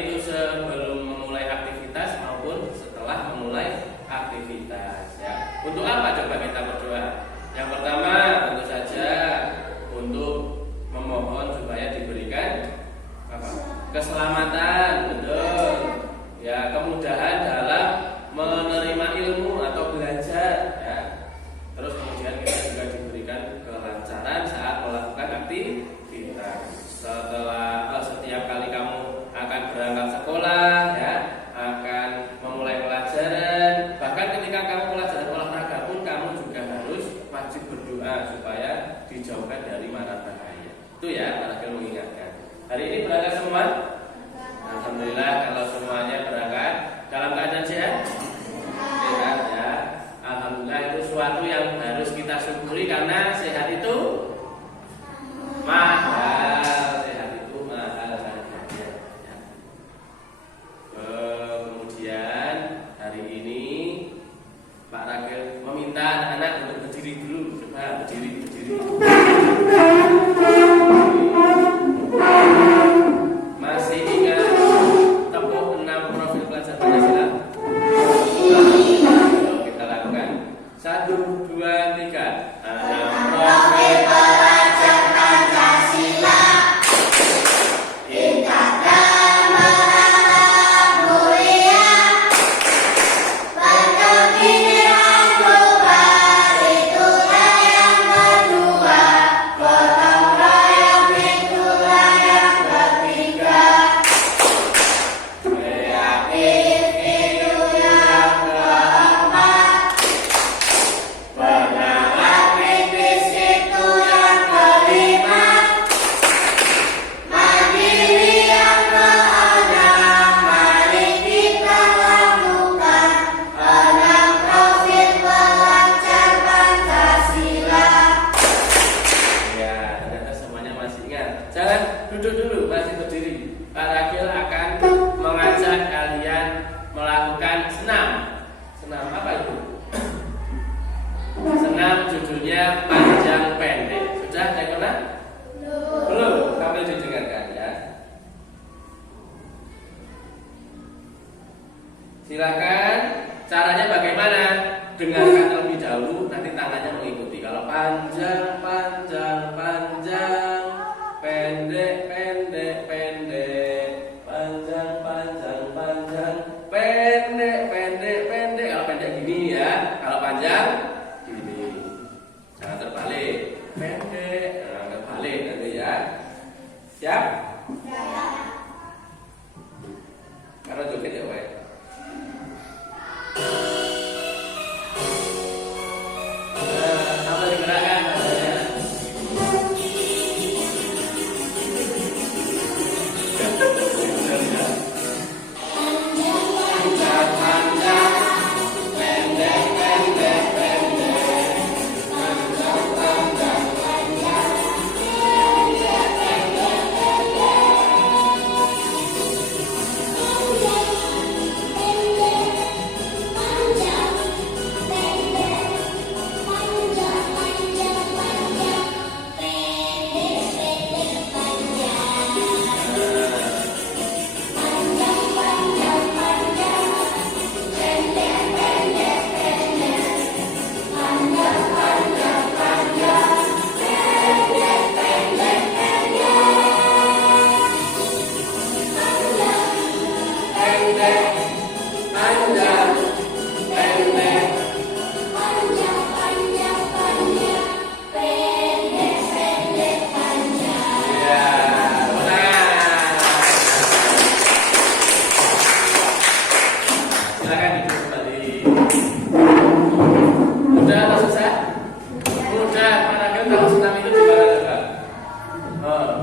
itu sebelum memulai aktivitas maupun setelah memulai aktivitas ya. Untuk apa coba kita berdoa? Yang pertama tentu saja untuk memohon supaya diberikan apa? Keselamatan, betul. Ya, kemudahan dalam menerima ilmu atau belajar ya. Terus kemudian kita juga diberikan kelancaran saat melakukan aktivitas. Setiap kali kamu akan berangkat sekolah ya, akan memulai pelajaran, bahkan ketika kamu pelajaran olahraga pun kamu juga harus wajib berdoa supaya dijauhkan dari mara bahaya. Itu ya, para guru mengingatkan. Hari ini berangkat semua? Alhamdulillah kalau semuanya berangkat dalam keadaan sehat. Sehat ya. Alhamdulillah itu suatu yang harus kita syukuri karena sehat itu mahal. Sehat itu mahal harganya. Ya. Kemudian hari ini Pak Ragil meminta anak-anak untuk berdiri dulu. Coba berdiri. Masih ingat tepuk 6 profil pelajar Pancasila? Kita lakukan 1, 2, 3. 6 profil pelajar Pancasila. Tingkatkan moral mulia, berkepingan global, itulah yang kedua. Gotong royong itulah yang ketiga. Kreatif itu yang keempat. Pendapat kritis itu yang kelima. Mandiri yang keenam, mari kita lakukan 6 profil pelajar Pancasila. Ya, ternyata semuanya masih ingat. Jangan duduk dulu, masih berdiri. Pak Ragil akan mengajak kalian melakukan senam. Senam apa itu? Senam judulnya panjang pendek. Sudah dengar? Belum, sambil didengarkan ya. Silakan. Caranya bagaimana? Dengarkan terlebih dahulu, nanti tangannya mengikuti. Kalau panjang, panjang, panjang, pendek, pendek, pendek, panjang, panjang, panjang, pendek, pendek, pendek. Kalau pendek gini ya, kalau panjang gini. Jangan terbalik. Pendek, jangan terbalik nanti ya. Siap? Karena joget ya, Pak. Sampai digerakkan badannya. Panjang, panjang, pendek, pendek, pendek, panjang, panjang, panjang, pendek, pendek,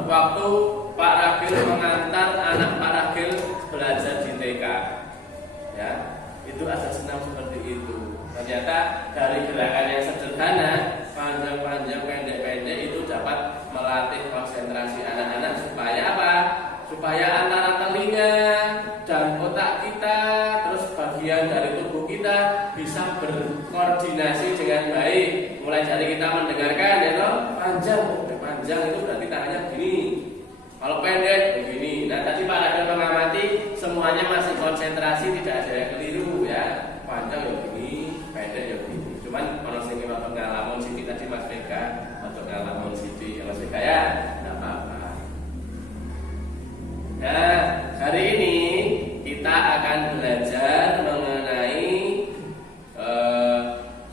waktu Pak Ragil mengantar anak Pak Ragil belajar di TK, ya, itu ada senam seperti itu. Ternyata dari gerakan yang sederhana, panjang-panjang, pendek-pendek, itu dapat melatih konsentrasi anak-anak supaya apa? Supaya antara telinga dan otak kita, terus bagian dari tubuh kita bisa berkoordinasi dengan baik. Mulai dari kita mendengarkan, ya toh, panjang itu berarti tangannya begini. Kalau pendek begini. Nah, tadi Pak Ragil mengamati semuanya masih konsentrasi, tidak ada yang keliru ya. Panjang ya gini, pendek ya gini. Cuman kalau sing waktu ngalamun Siti tadi Mas Beka, waktu ngalamun Siti Mas Beka ya, enggak apa-apa. Nah, hari ini kita akan belajar mengenai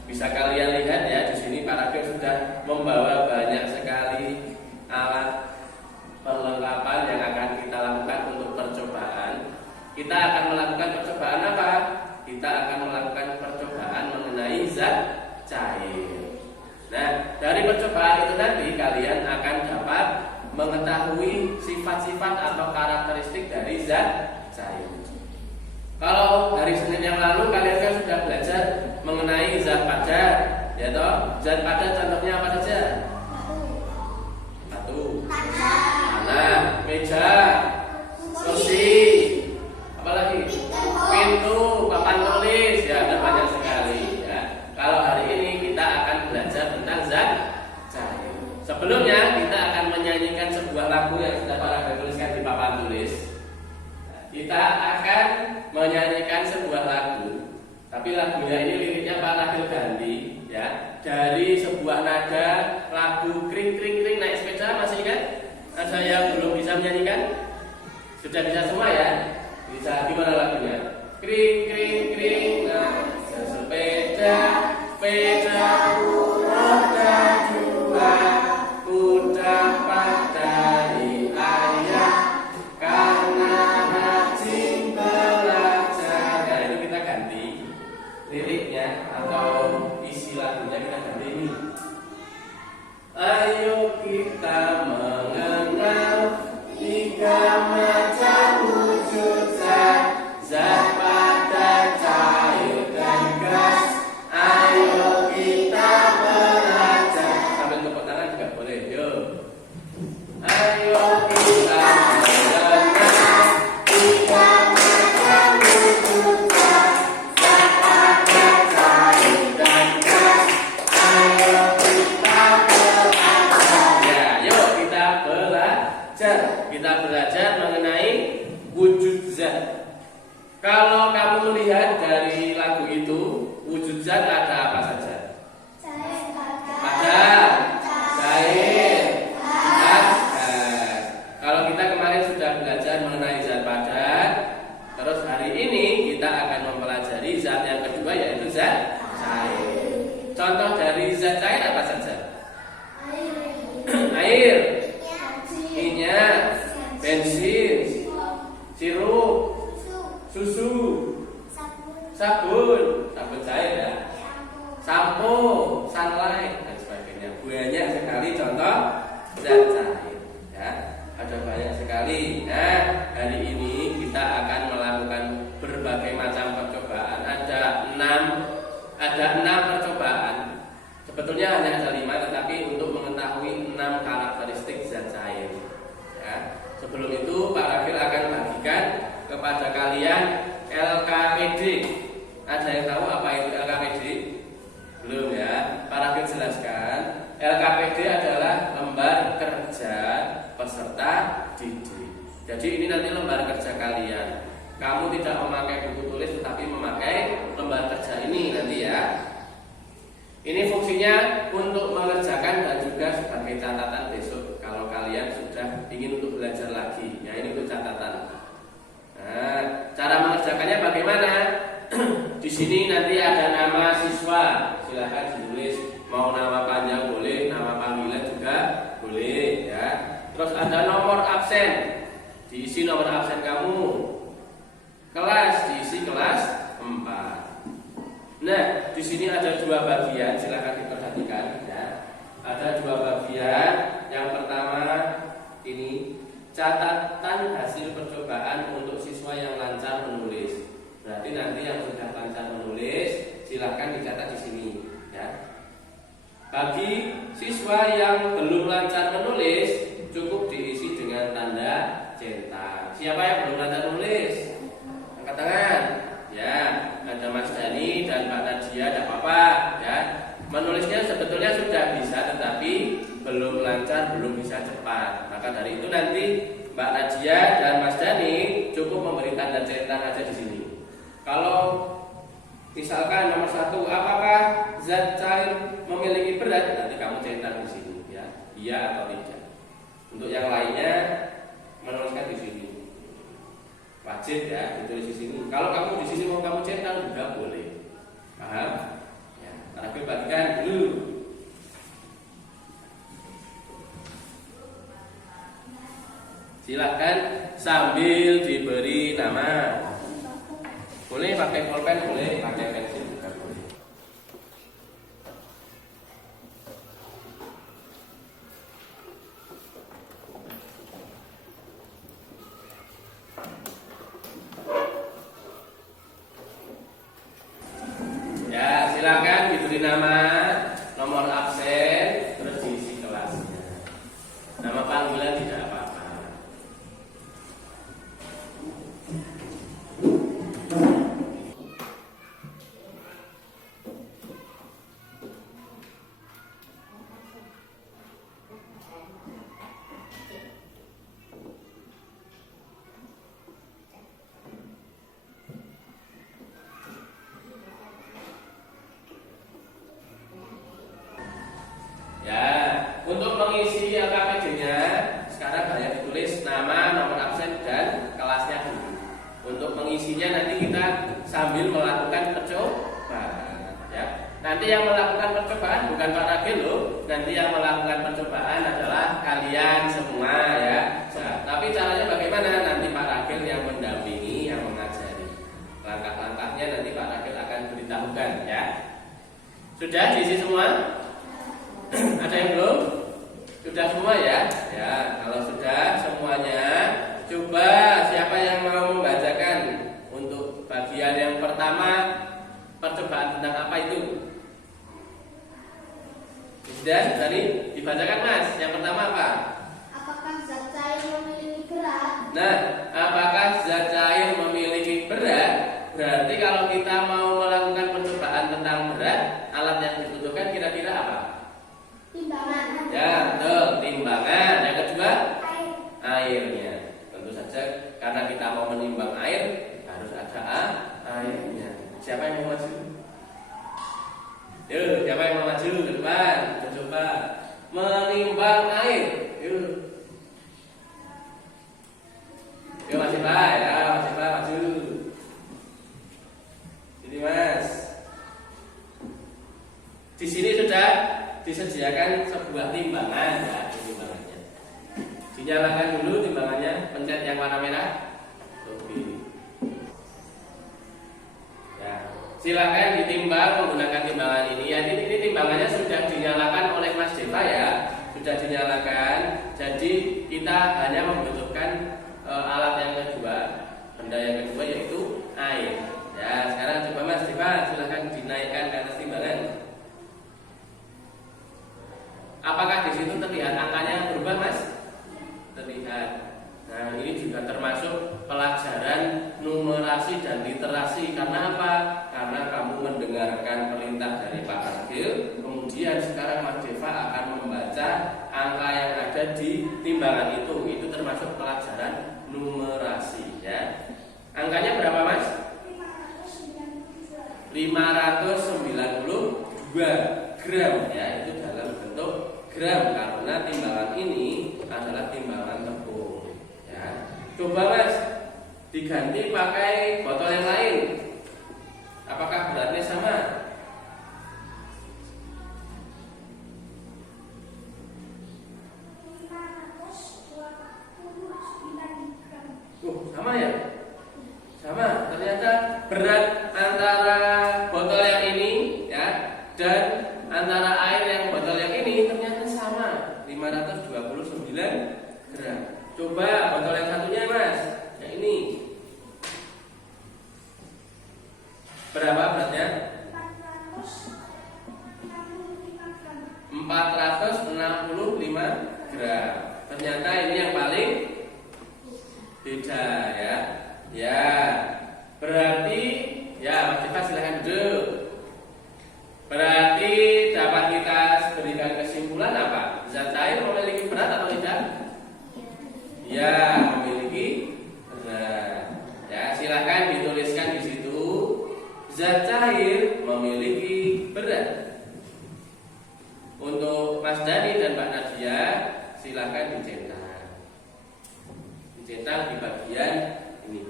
bisa kalian lihat ya di sini Pak Rafiq sudah membawa banyak sekali alat perlengkapan yang akan kita lakukan untuk percobaan. Kita akan melakukan percobaan apa? Kita akan melakukan percobaan mengenai zat cair. Nah, dari percobaan itu nanti kalian akan dapat mengetahui sifat-sifat atau karakteristik dari zat cair. Kalau hari Senin yang lalu kalian kan sudah belajar mengenai zat padat, ya toh? Zat padat contohnya apa saja? Batu, tanah, meja, kursi, apa lagi? Pintu, papan tulis, ya ada banyak sekali. Ya. Kalau hari ini kita akan belajar tentang zat cair. Sebelumnya kita akan menyanyikan sebuah lagu yang sudah Pak tuliskan di papan tulis. Kita akan menyanyikan sebuah lagu, tapi lagunya ini liriknya Pak Nabil ganti, ya, dari sebuah nada lagu kring kring kring naik sepeda. Masih ingat? Ada yang belum bisa menyanyikan? Sudah bisa semua ya? Bisa. Gimana lagunya? Kring kring kring naik sepeda, sepeda roda dua, kuda padai ayah karena rajin belajar. Nah, itu kita ganti liriknya atau isi lagunya, kita ganti ini. Ayo kita mengenal tiga macam wujud zat, zat padat, cair, dan gas. Ayo kita belajar. Sambil tepuk tangan juga boleh. Yuk. Ayo kita mengenal tiga macam wujud zat, zat padat, cair, dan gas. Ayo kita belajar. Ya, yuk kita belajar. Kita belajar mengenai wujud zat. Kalau kamu melihat dari lagu itu, wujud zat ada apa saja? Padat, cair, gas. Kalau kita kemarin sudah belajar mengenai zat padat, terus hari ini kita akan mempelajari zat yang kedua, yaitu zat cair. Contoh dari zat cair apa saja? Air, minyak, bensin, sirup, susu, sabun cair ya, sampo, sunlight dan sebagainya. Banyak sekali contoh zat cair ya, ada banyak sekali. Nah, hari ini kita akan melakukan berbagai macam percobaan. Ada enam percobaan. Sebetulnya hanya ada 5, tetapi untuk mengetahui 6 karakteristik zat cair ya. Sebelum itu Pak Rafil akan bagikan kepada kalian LKPD. Ada yang tahu apa itu LKPD? Belum ya? Pak Rafil jelaskan. LKPD adalah lembar kerja peserta didik. Jadi ini nanti lembar kerja kalian. Kamu tidak memakai buku tulis, tetapi memakai lembar kerja ini nanti ya. Ini fungsinya untuk mengerjakan dan juga sebagai catatan besok kalau kalian sudah ingin untuk belajar lagi. Ya, ini untuk catatan. Nah, cara mengerjakannya bagaimana? Di sini nanti ada nama siswa, silakan ditulis. Mau nama panjang boleh, nama panggilan juga boleh ya. Terus ada nomor absen, diisi nomor absen kamu. Kelas diisi kelas 4. Nah, di sini ada 2 bagian, silakan diperhatikan ya. Ada 2 bagian. Yang pertama ini catatan hasil percobaan untuk siswa yang lancar menulis. Berarti nanti yang sudah lancar menulis silakan dicatat di sini ya. Bagi siswa yang belum lancar menulis cukup diisi dengan tanda cetak. Siapa yang belum lancar menulis? Angkat tangan. Ya, ada Mas Dani dan Mbak Nadia, tidak apa-apa ya. Menulisnya sebetulnya sudah bisa, tetapi belum lancar, belum bisa cepat. Maka dari itu nanti Mbak Nadia dan Mas Dani cukup memberi tanda dengan centang aja di sini. Kalau misalkan nomor 1, apakah zat cair memiliki berat? Nanti kamu centang di sini ya, iya atau tidak. Untuk yang lainnya menuliskan di sini. Wajib ya ditulis di sini. Kalau kamu di sini mau kamu centang juga boleh. Paham? Ya, tapi bagikan dulu. Silahkan sambil diberi nama. Boleh pakai pulpen, boleh pakai pensil juga boleh. Ya, silakan diberi nama, nomor absen, terus diisi kelasnya. Nama panggilan tidak apa-apa. Ya, untuk mengisi LKPD-nya sekarang hanya ditulis nama, nomor absen dan kelasnya dulu. Untuk mengisinya nanti kita sambil melakukan percobaan. Ya, nanti yang melakukan percobaan bukan Pak Ragil loh. Nanti yang melakukan percobaan adalah kalian semua ya. Nah, tapi caranya bagaimana? Nanti Pak Ragil yang mendampingi, yang mengajari. Langkah-langkahnya nanti Pak Ragil akan beritahukan ya. Sudah diisi semua? Ada yang belum? Sudah semua ya? Ya, kalau sudah semuanya, coba siapa yang mau membacakan untuk bagian yang pertama, percobaan tentang apa itu? Sudah tadi dibacakan Mas. Yang pertama apa? Apakah zat cair memiliki berat? Nah, apakah zat cair memiliki berat? Berarti kalau kita mau melakukan percobaan tentang berat, alat yang dibutuhkan kira-kira apa? Timbangan. Ya, betul, timbangan. Yang kedua, Air. airnya. Tentu saja karena kita mau menimbang air harus ada airnya. Siapa yang mau maju? Yuk, siapa yang mau maju ke depan? Coba menimbang air. Yuk. Yuk Mas Ipa, ya Mas Ipa maju. Ini Mas. Di sini sudah disediakan sebuah timbangan ya, timbangannya. Dinyalakan dulu timbangannya, pencet yang warna merah. Oke. Ya, silakan ditimbang menggunakan timbangan ini. Ya, ini timbangannya sudah dinyalakan oleh Mas Deva ya, sudah dinyalakan. Jadi kita hanya membutuhkan alat yang kedua, benda yang kedua yaitu air. Ya, sekarang coba Mas Deva silakan dinaikkan ke atas timbangan. Apakah di situ terlihat angkanya berubah, Mas? Terlihat. Nah, ini juga termasuk pelajaran numerasi dan literasi. Karena apa? Karena kamu mendengarkan perintah dari Pak Ragil, kemudian sekarang Mas Deva akan membaca angka yang ada di timbangan itu. Itu termasuk pelajaran numerasi, ya. Angkanya berapa, Mas? 592 gram, ya. Itu dalam bentuk gram karena timbangan ini adalah timbangan tepung ya. Coba Mas diganti pakai botol yang lain, apakah beratnya sama? Sama ya? Sama, ternyata berat antara botol yang ini ya dan antara air yang botol yang ini ternyata sama, 529 gram. Coba botol yang satunya Mas, yang ini berapa beratnya? 465 gram. Ternyata ini yang paling beda ya. Ya, berarti ya Mas Deva silahkan duduk. Berarti dapat kita berikan kesimpulan apa? Zat cair memiliki berat atau tidak? Ya, memiliki berat. Ya, silahkan. zat cair memiliki berat. Untuk Mas Dani dan Mbak Nadia silakan dicetak. Dicetak di bagian ini.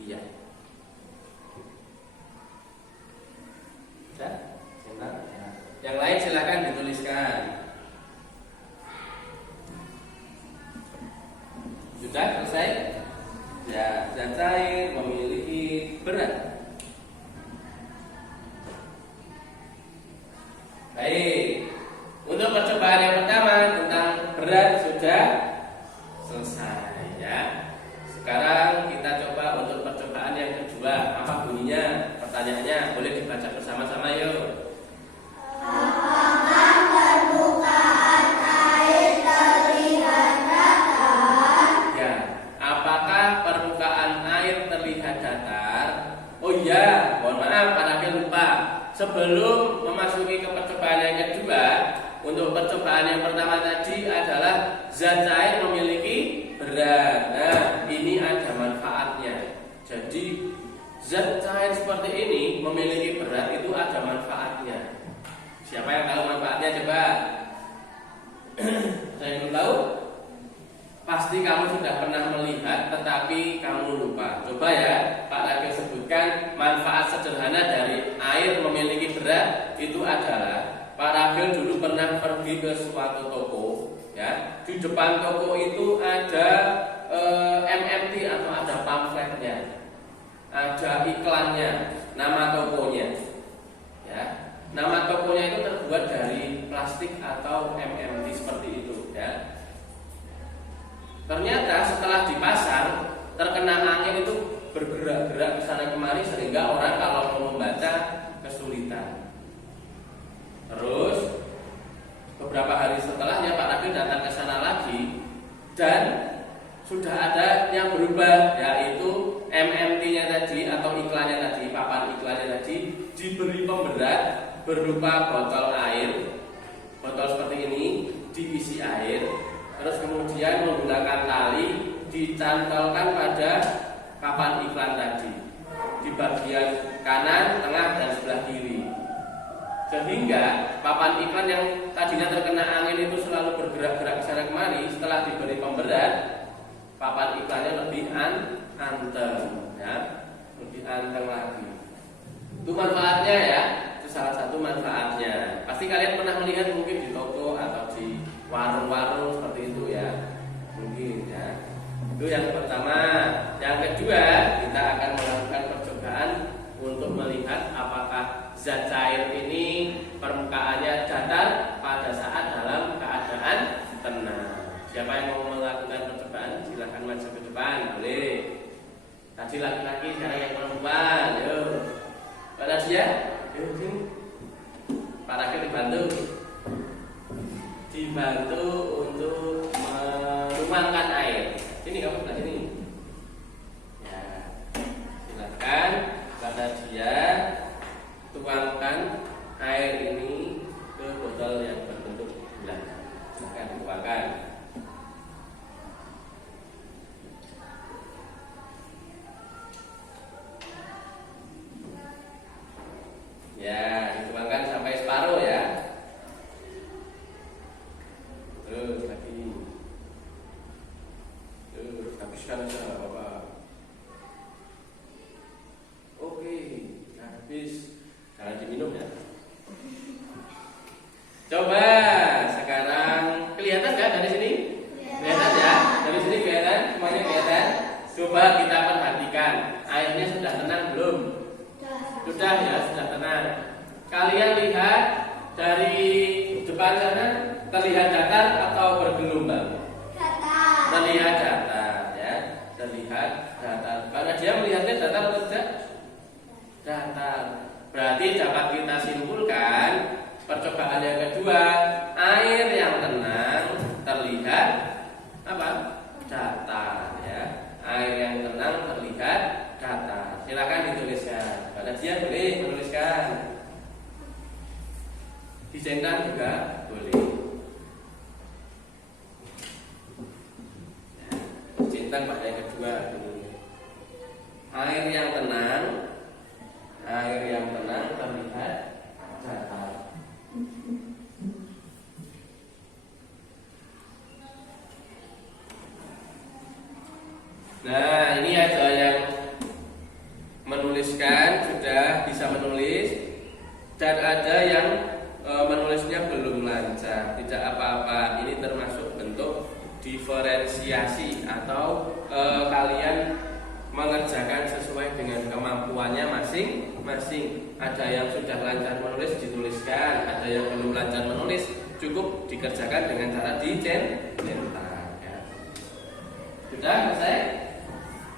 Iya. Sudah? Cetak. Yang lain silakan dituliskan. Sudah selesai? Ya, zat cair memiliki berat. Baik. Untuk percobaan yang pertama tentang berat sudah selesai ya. Sekarang kita coba untuk percobaan yang kedua. Apa bunyinya? Pertanyaannya boleh dibaca bersama-sama yuk. Apakah permukaan air terlihat datar? Ya, apakah permukaan air terlihat datar? Oh iya, mohon maaf, anaknya lupa. Sebelum memasuki ke percobaan yang kedua, untuk percobaan yang pertama tadi adalah zat cair memiliki berat. Nah, ini ada manfaatnya. Jadi, zat cair seperti ini memiliki berat itu ada manfaatnya. Siapa yang tahu manfaatnya coba? Saya belum tahu. Pasti kamu sudah pernah melihat, tetapi kamu lupa. Coba ya, Pak Ragil sebutkan manfaat sederhana dari air memiliki berat. Itu adalah Pak Ragil dulu pernah pergi ke suatu toko, ya. Di depan toko itu ada MMT atau ada pamfletnya, ada iklannya, nama tokonya, ya. Nama tokonya itu terbuat dari plastik atau MMT seperti itu, ya. Ternyata setelah dipasang terkena angin itu bergerak-gerak ke sana kemari sehingga orang kalau mau membaca kesulitan. Terus beberapa hari setelahnya Pak Ragil datang ke sana lagi dan sudah ada yang berubah, yaitu MMT-nya tadi atau iklannya tadi, papan iklannya tadi diberi pemberat berupa botol air, botol seperti ini diisi air. Terus kemudian menggunakan tali dicantolkan pada papan iklan tadi di bagian kanan, tengah, dan sebelah kiri. Sehingga papan iklan yang tadinya terkena angin itu selalu bergerak-gerak ke sana kemari, setelah diberi pemberat, papan iklannya lebih anteng, ya, lebih anteng lagi. Itu manfaatnya ya, itu salah satu manfaatnya. Pasti kalian pernah melihat mungkin di toko atau di warung-warung seperti itu ya, mungkin ya. Itu yang pertama. Yang kedua, kita akan melakukan percobaan untuk melihat apakah zat cair ini permukaannya datar pada saat dalam keadaan tenang. Siapa yang mau melakukan percobaan silahkan maju ke depan, boleh. Tadi laki-laki, sekarang yang perempuan. Yuk, Pak Nadia, yuk sini. Pak Ragil dibantu untuk menuangkan air. Sini kamu sebelah sini. Ya, silakan Mbak Nadia tuangkan air ini ke botol yang berbentuk bulat. Silakan tuangkan. Ya, dituangkan sampai separuh ya. Terus lagi. Terus habiskan saja Bapak. Oke, habis. Jangan diminum ya. Coba sekarang kelihatan nggak dari sini? Kelihatan ya? Dari sini kelihatan? Semuanya kelihatan? Coba kita perhatikan. Airnya sudah tenang belum? Sudah ya, sudah tenang. Kalian lihat dari depan sana terlihat datar atau bergelombang? Datar. Terlihat datar ya, terlihat datar. Karena dia melihatnya datar atau tidak? Datar. Berarti dapat kita simpulkan percobaan yang kedua, air yang tenang terlihat apa? Datar ya. Air yang tenang terlihat datar. Silakan dituliskan. Pada dia boleh menuliskan. Dicetak juga boleh. Centang pada yang kedua. Air yang tenang dan ada yang menulisnya belum lancar. Tidak apa-apa, ini termasuk bentuk diferensiasi atau kalian mengerjakan sesuai dengan kemampuannya masing-masing. Ada yang sudah lancar menulis dituliskan, ada yang belum lancar menulis cukup dikerjakan dengan cara dicetak ya. Sudah selesai?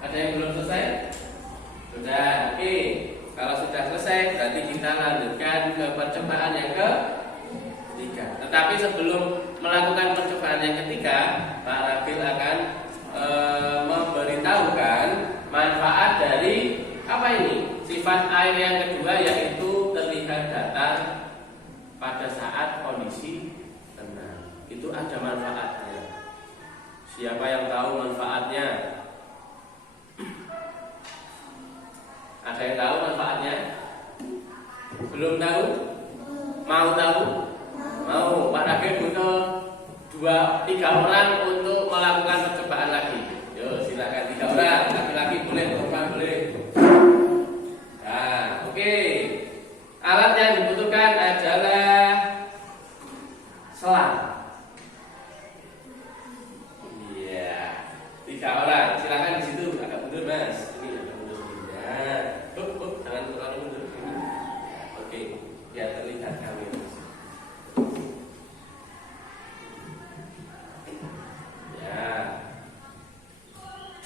Ada yang belum selesai? Sudah, oke. Kalau sudah selesai berarti kita lanjutkan ke percobaan yang ketiga. Tetapi sebelum melakukan percobaan yang ketiga, Pak Rafil akan memberitahukan manfaat dari apa ini? Sifat air yang kedua, yaitu terlihat datar pada saat kondisi tenang. Itu ada manfaatnya. Siapa yang tahu manfaatnya? Ada yang tahu manfaatnya? Belum tahu? Mau tahu? Mau. Pak Rafil butuh 2-3 orang untuk melakukan percobaan lagi. Yo, silakan 3 orang. Laki-laki boleh, perempuan boleh. Nah, oke. Alat yang dibutuhkan adalah selang. Iya, 3 orang. Silakan di situ. Agak mundur, Mas. Ini agak mundur sedikit. Jangan terlalu mundur. Oke, biar terlihat kami. Ya.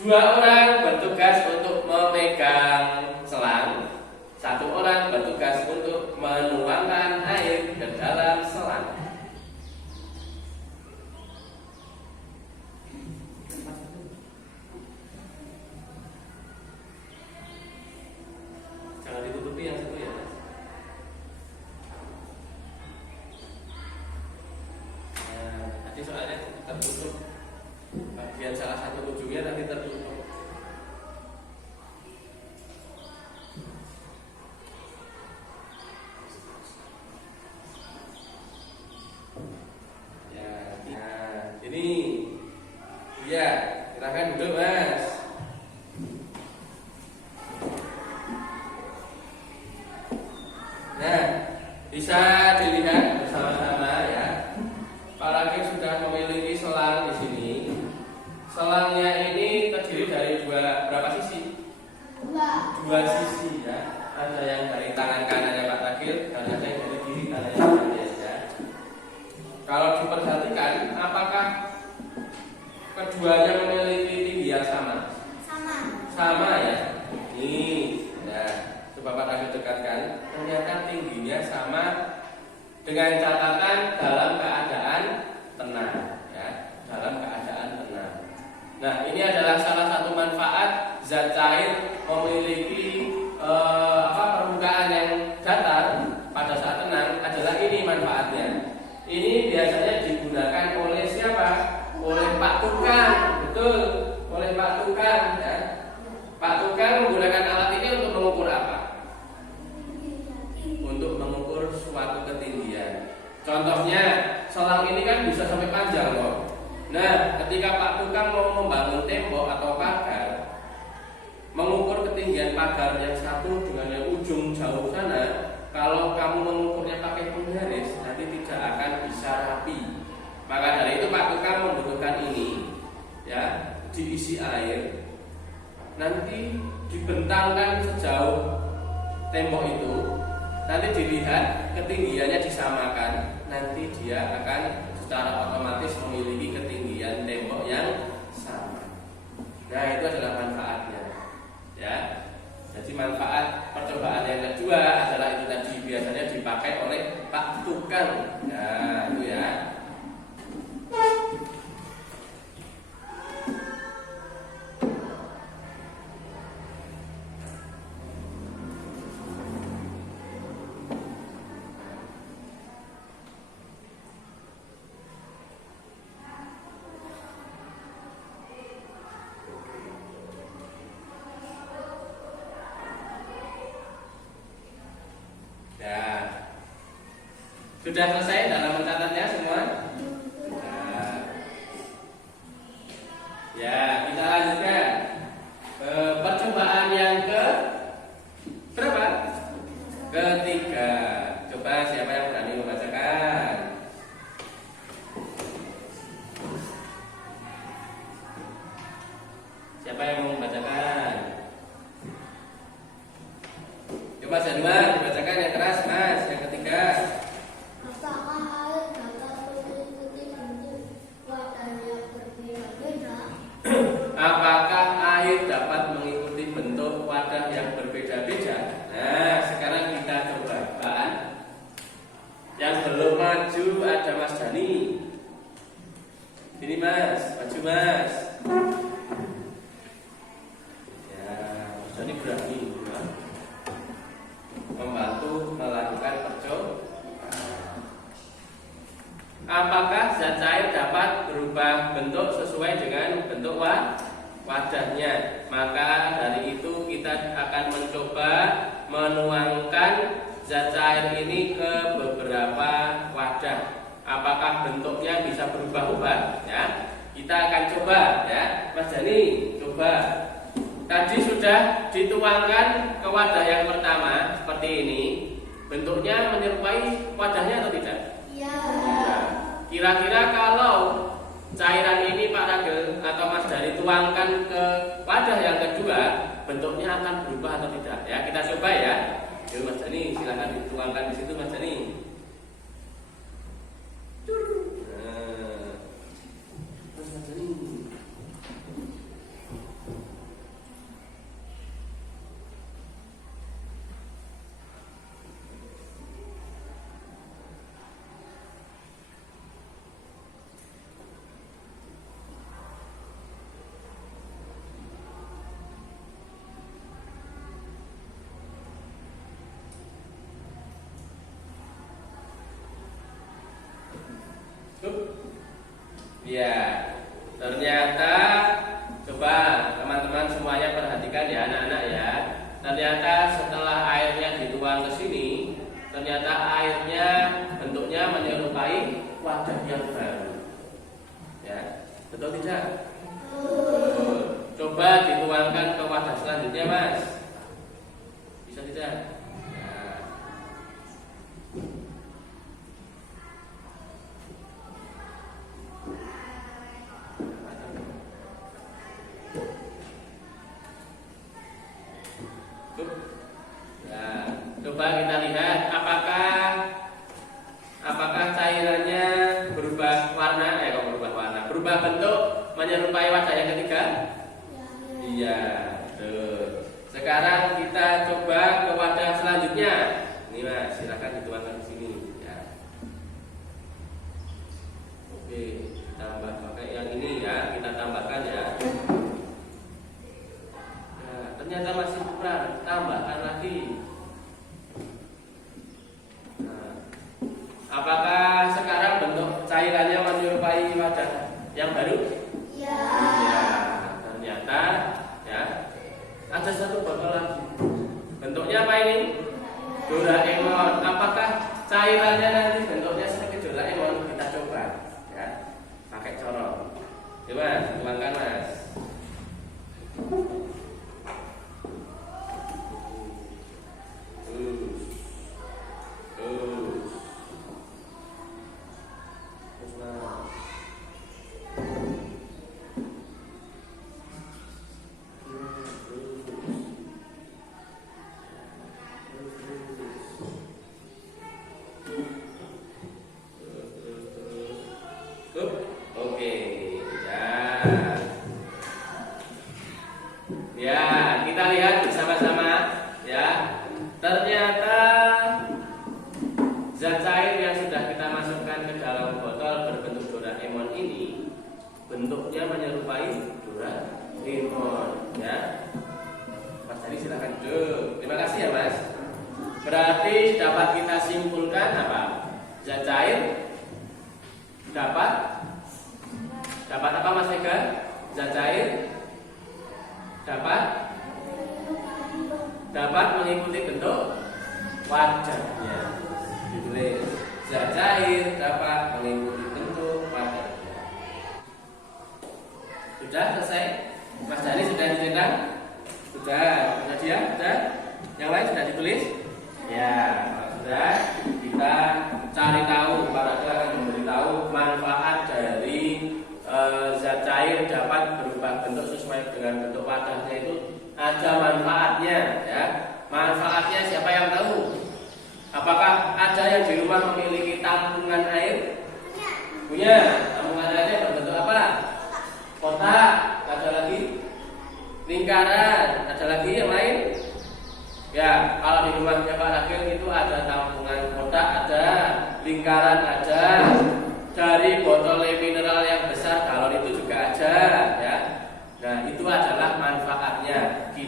2 orang bertugas untuk memegang selang. 1 orang bertugas untuk menuangkan air ke dalam selang. Jangan ditutupi yang satu ya. Nah, tadi soalnya tertutup bagian salah satu ujungnya tadi tertutup. Ini ya, silakan duduk, Mas. Nah, bisa dilihat bersama-sama ya. Pak Rafil sudah memiliki selang di sini. Selangnya ini terdiri dari berapa sisi? 2 sisi ya. Ada yang dari tangan kanannya Pak Rafil dan ada yang dari kiri kanannya Pak Rafil ya. Kalau diperhatikan, apakah keduanya memiliki tinggi yang sama? Sama ya. Ini ya, coba Pak Rafil dekatkan. Ternyata tingginya sama, dengan catatan dalam keadaan tenang ya, dalam keadaan tenang. Nah, ini adalah salah satu manfaat zat cair memiliki permukaan yang datar pada saat tenang adalah ini manfaatnya. Ini biasanya digunakan oleh siapa? Oleh Pak Tukang, betul, oleh Pak Tukang ya. Pak Tukang menggunakan alat ini untuk mengukur apa? Untuk mengukur suatu ketinggian. Contohnya, selang ini kan bisa sampai panjang loh. Nah, ketika Pak Tukang mau membangun tembok atau pagar, mengukur ketinggian pagar yang satu dengan yang ujung jauh sana, kalau kamu mengukurnya pakai penggaris, nanti tidak akan bisa rapi. Maka dari itu Pak Tukang membutuhkan ini, ya, diisi air, nanti dibentangkan sejauh tembok itu, nanti dilihat ketinggiannya disamakan, nanti dia akan secara otomatis memiliki ketinggian tembok yang sama. Nah, itu adalah manfaatnya, ya. Jadi manfaat percobaan yang kedua adalah itu tadi, biasanya dipakai oleh Pak Tukang. Nah, itu ya. Sudah selesai dalam mencatatnya semua? Nah. Ya, kita lanjutkan ke percobaan yang ke berapa? Ketiga. Coba Januar dibacakan yang keras Mas. Yang ketiga. Apakah air dapat mengikuti bentuk wadah yang berbeda-beda? Apakah air dapat mengikuti bentuk wadah yang berbeda-beda? Nah, sekarang kita coba. Kan? Yang belum maju ada Mas Dani. Sini Mas, maju Mas. Ya, Mas Dani berani ya, membantu melakukan percobaan. Apakah zat cair dapat berubah bentuk sesuai dengan bentuk wadahnya? Maka dari itu kita akan mencoba menuangkan zat cair ini ke beberapa wadah. Apakah bentuknya bisa berubah-ubah? Ya, kita akan coba ya, Mas Jani, coba. Tadi sudah dituangkan ke wadah yang pertama seperti ini. Bentuknya menyerupai wadahnya atau tidak? Ya. Kira-kira kalau cairan ini Pak Ragil atau Mas Dari tuangkan ke wadah yang kedua, bentuknya akan berubah atau tidak? Ya, kita coba ya. Yuk Mas Dani, silakan dituangkan di situ Mas Dani. Terus Mas Dani. Ya, ternyata coba teman-teman semuanya perhatikan ya anak-anak ya. Ternyata setelah airnya dituang ke sini, ternyata airnya bentuknya menyerupai wadah yang baru. Ya, betul tidak? Betul. Coba dituangkan ke wadah selanjutnya, Mas. Bisa tidak? Coba kita lihat apakah cairannya berubah warna, berubah bentuk menyerupai wadah yang ketiga? Iya, betul. Sekarang kita coba ke wadah selanjutnya. Ini Mas, silakan dituangkan di sini. Ya. Oke, tambah pakai yang ini ya, kita tambahkan ya. Ternyata masih kurang, tambahkan lagi. Apakah sekarang bentuk cairannya menyerupai wadah yang baru? Ya. Ya, ternyata ya ada satu botol lagi. Bentuknya apa ini? Doraemon. Apakah cairannya nanti bentuknya seperti Doraemon? Kita coba ya, pakai corong. Coba tuangkan Mas. Oke, ya, kita lihat bersama-sama ya. Ternyata zat cair yang sudah kita masukkan ke dalam botol berbentuk Doraemon ini bentuknya menyerupai Doraemon ya. Mas Dari silakan duduk. Terima kasih ya Mas. Berarti dapat kita simpulkan apa? Zat cair dapat apa Mas Ega? Zat cair dapat mengikuti bentuk wadahnya. Ditulis zat cair dapat mengikuti bentuk wadahnya. Sudah selesai? Mas Dani sudah dicetak? Sudah. Nadia sudah? Yang lain sudah ditulis? Ya, sudah. Kita cari tahu, para akan memberitahu manfaat dari zat cair dapat berubah bentuk sesuai dengan bentuk wadahnya itu ada manfaatnya ya. Manfaatnya siapa yang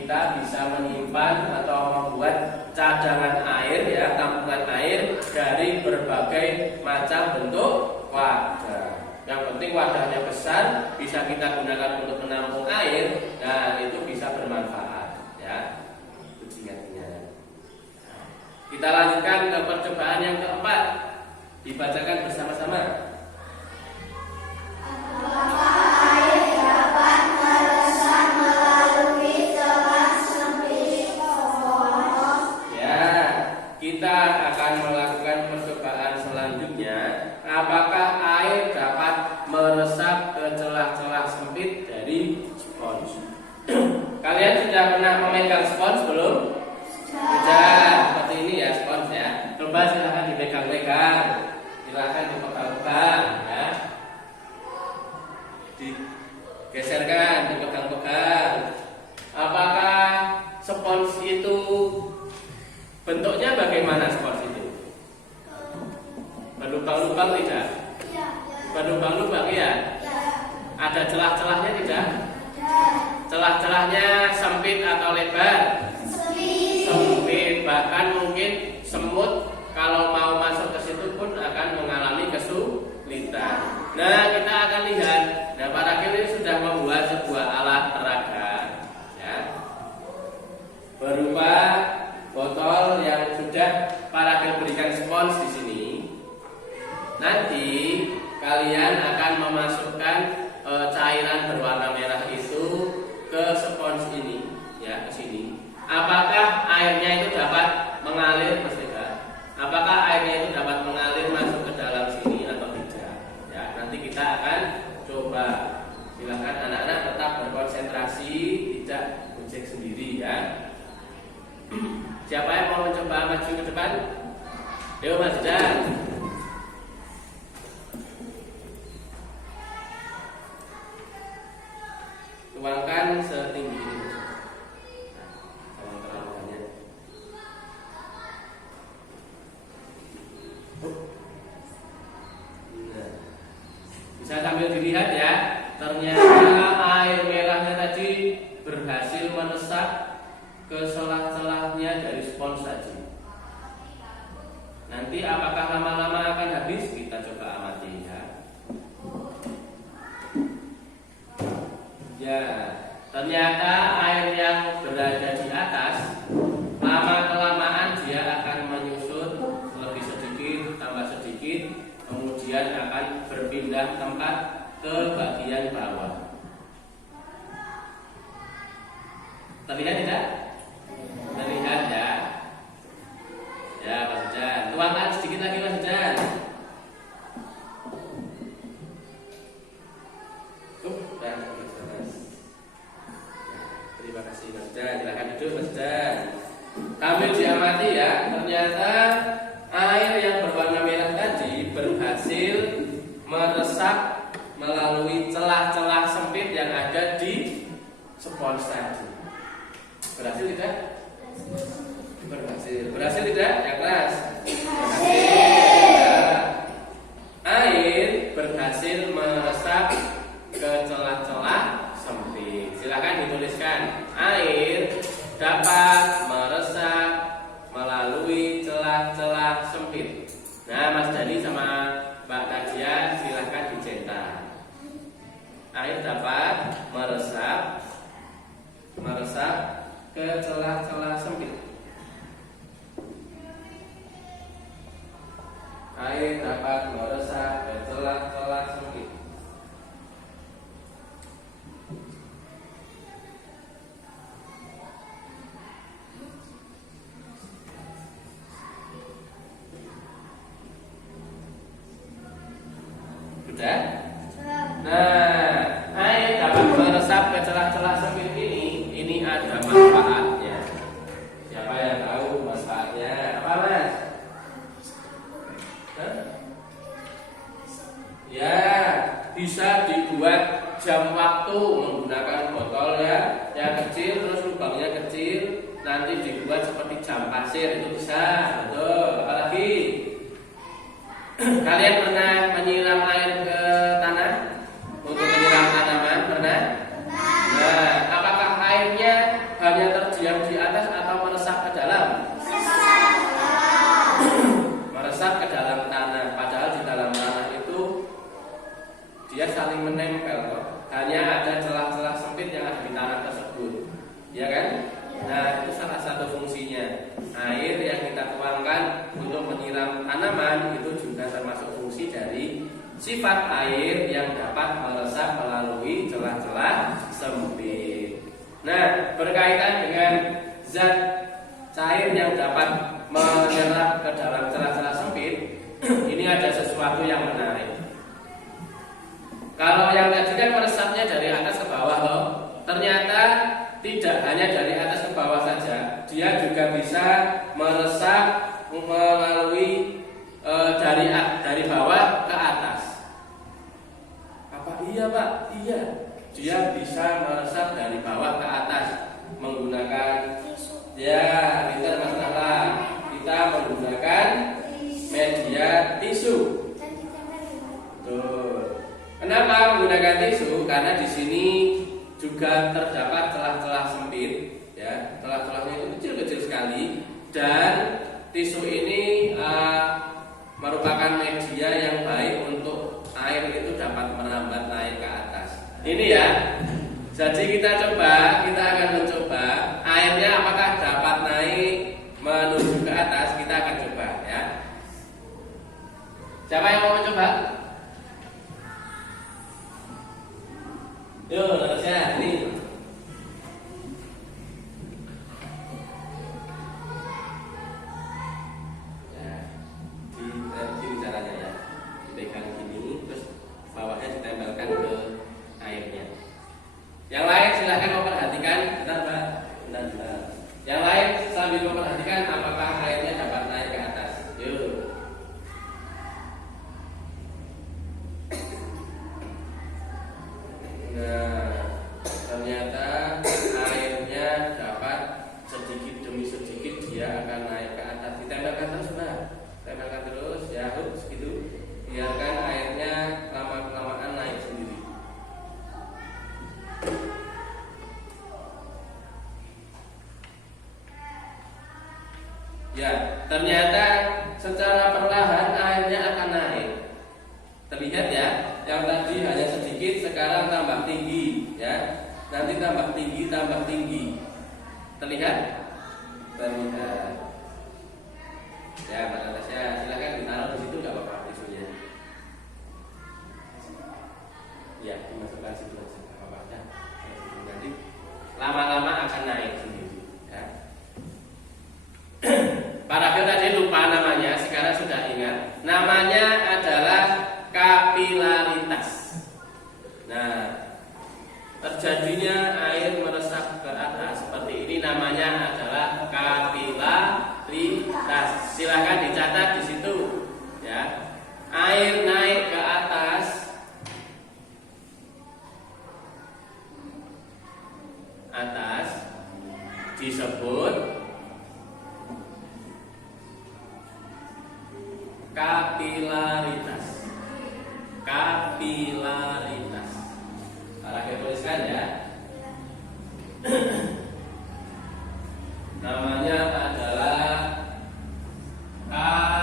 kita bisa menyimpan atau membuat cadangan air ya, tampungan air dari berbagai macam bentuk wadah. Yang penting wadahnya besar, bisa kita gunakan untuk menampung air, dan itu bisa bermanfaat ya. Ujiannya. Kita lanjutkan ke percobaan yang keempat. Dibacakan bersama-sama. Kita akan melakukan percobaan selanjutnya. Apakah air dapat meresap ke celah-celah sempit dari spons? Kalian sudah pernah memegang spons belum? Sudah. Seperti ini ya spons ya. Coba silahkan dipegang-pegang. Silahkan dipegang-pegang ya. Digeserkan, dipegang-pegang. Apakah spons itu bentuknya bagaimana spons itu? Berlubang-lubang tidak? Berlubang-lubang ya? Ada celah-celahnya tidak? Celah-celahnya sempit atau lebar? Sempit. Bahkan mungkin semut kalau mau masuk ke situ pun akan mengalami kesulitan. Nah, kita akan lihat. Nah, para kiri sudah membuat sebuah alat peraga ya, berupa botol yang sudah para kiri berikan spons di sini. Nanti kalian akan memasukkan cairan berwarna merah itu ke spons ini ya, ke sini. Apakah airnya itu dapat mengalir, Mas Ega? Apakah airnya itu dapat mengalir masuk ke dalam sini atau tidak? Ya, nanti kita akan coba. Silakan anak-anak tetap berkonsentrasi, tidak ujek sendiri ya. Siapa yang mau mencoba maju ke depan? Ayo Mas Jan. Tuangkan setinggi ini. Jangan terlalu banyak. Nah, bisa sambil dilihat ya. Ternyata air merahnya tadi berhasil meresap ke celah-celahnya dari spons tadi. Nanti apakah lama-lama akan habis? Kita coba amati ya. Ya, ternyata air yang berada di atas lama-kelamaan dia akan menyusut lebih sedikit, tambah sedikit, kemudian akan berpindah tempat ke bagian bawah. Terlihat tidak? Terlihat ya. Ya, Mas Jan. Tuangkan sedikit lagi, Mas Jan. Terima kasih, Mas Jan. Silakan duduk, Mas Jan. Sambil diamati ya. Ternyata air yang berwarna merah tadi berhasil meresap melalui celah-celah sempit yang ada di spons tadi. Berhasil tidak? Berhasil. Berhasil tidak? Ya kelas? Berhasil. Air berhasil meresap ke celah-celah sempit. Silakan dituliskan. Air dapat meresap melalui celah-celah sempit. Nah, Mas Dani sama Mbak Nadia silakan dicetak. Air dapat meresap ke celah-celah sempit. Air dapat meresap ke celah-celah sempit. Sudah? Nah, air dapat meresap ke celah-celah sempit ini ada manfaatnya. Siapa yang tahu manfaatnya? Apa, Mas? Hah? Ya, bisa dibuat jam waktu menggunakan botol ya, yang kecil terus lubangnya kecil, nanti dibuat seperti jam pasir itu bisa, betul. Apalagi kalian pernah menyiram air ke tanah untuk menyiram tanaman? Pernah? Nah, apakah airnya hanya itu salah satu fungsinya. Air yang kita tuangkan untuk menyiram tanaman itu juga termasuk fungsi dari sifat air yang dapat meresap melalui celah-celah sempit. Nah, berkaitan dengan zat cair yang dapat menyerap ke dalam celah-celah sempit, ini ada sesuatu yang menarik. Kalau yang tadi kan meresapnya dari atas ke bawah loh, ternyata tidak hanya dari atas ke bawah saja, dia juga bisa meresap melalui dari bawah ke atas. Apa iya Pak? Iya, dia bisa meresap dari bawah ke atas menggunakan kita masuk apa? Kita menggunakan media tisu. Tuh. Kenapa menggunakan tisu? Karena di sini juga terdapat celah-celah sempit, ya. Celah-celahnya itu kecil-kecil sekali, dan tisu ini merupakan media yang baik untuk air itu dapat merambat naik ke atas. Ini ya. Jadi kita akan mencoba airnya apakah dapat naik menuju ke atas. Kita akan coba ya. Siapa yang mau mencoba? Yuk, terusnya ini. Gini caranya ya. Dipegang gini, terus bawahnya ditempelkan ke airnya. Yang lain silahkan memperhatikan, benar. Yang lain sambil memperhatikan apakah airnya dapat naik ke atas. Yuk. Nah, ternyata airnya dapat sedikit demi sedikit dia akan naik ke atas. Ditempelkan terus, Mbak. Tempelkan terus, ya, segitu. Biarkan airnya lama-kelamaan naik sendiri. Ya, ternyata secara perlahan airnya akan naik. Terlihat ya, yang tadi hanya sedikit, sekarang tambah tinggi, ya. Nanti tambah tinggi. Terlihat? Terlihat. Ya, Mbak Natasha, silakan ditaruh di situ, nggak apa-apa tisunya. Ya, dimasukkan situ aja, nggak apa-apa ya. Nanti lama-lama akan naik sendiri. Ya. Paragraf tadi lupa namanya, sekarang sudah ingat. Namanya adalah kapilaritas. Nah, terjadinya air meresap ke atas seperti ini namanya adalah kapilaritas. Silahkan dicatat di situ, ya. Air naik ke atas disebut kapilaritas. Para tuliskan ya. Namanya adalah kapilaritas.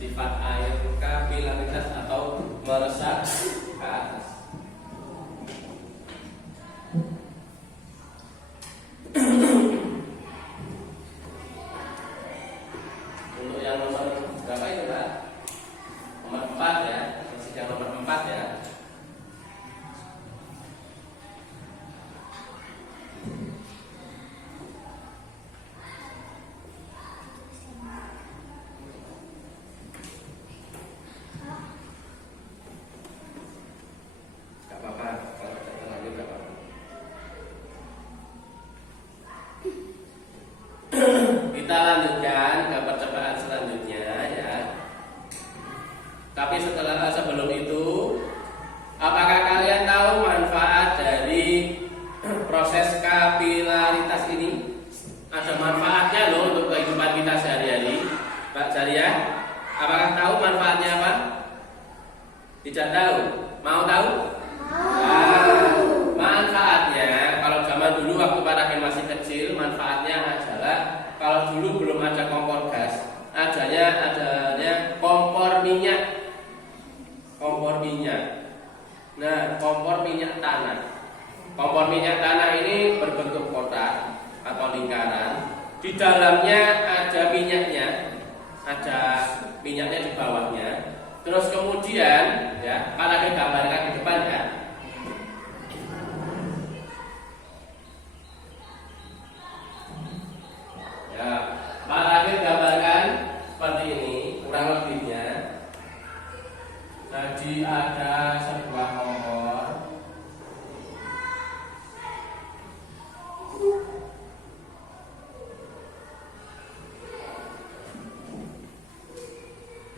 Sifat air kapilaritas atau meresap ke atas. Untuk yang nomor berapa itu Pak? Nomor 4 ya, masih yang nomor 4 ya. Gak apa-apa, kalau kita terlanjur gak apa-apa. Kita lanjutkan ke percobaan selanjutnya ya. Tapi sebelum itu, apakah kalian tahu manfaat dari proses kapilaritas ini? Ada manfaatnya loh untuk kehidupan kita sehari-hari. Pak Jaria, apakah tahu manfaatnya apa? Tidak tahu? Mau tahu? Manfaatnya, kalau zaman dulu waktu Pak Raken masih kecil, manfaatnya adalah kalau dulu belum ada kompor gas, adanya kompor minyak. Nah, kompor minyak tanah. Kompor minyak tanah ini berbentuk kotak atau lingkaran. Di dalamnya ada minyaknya di bawahnya. Terus kemudian, ya, kalau kita gambarkan di depan kan. Ya, kalau kita gambarkan seperti ini, kurang lebihnya. Jadi ada sebuah kompor.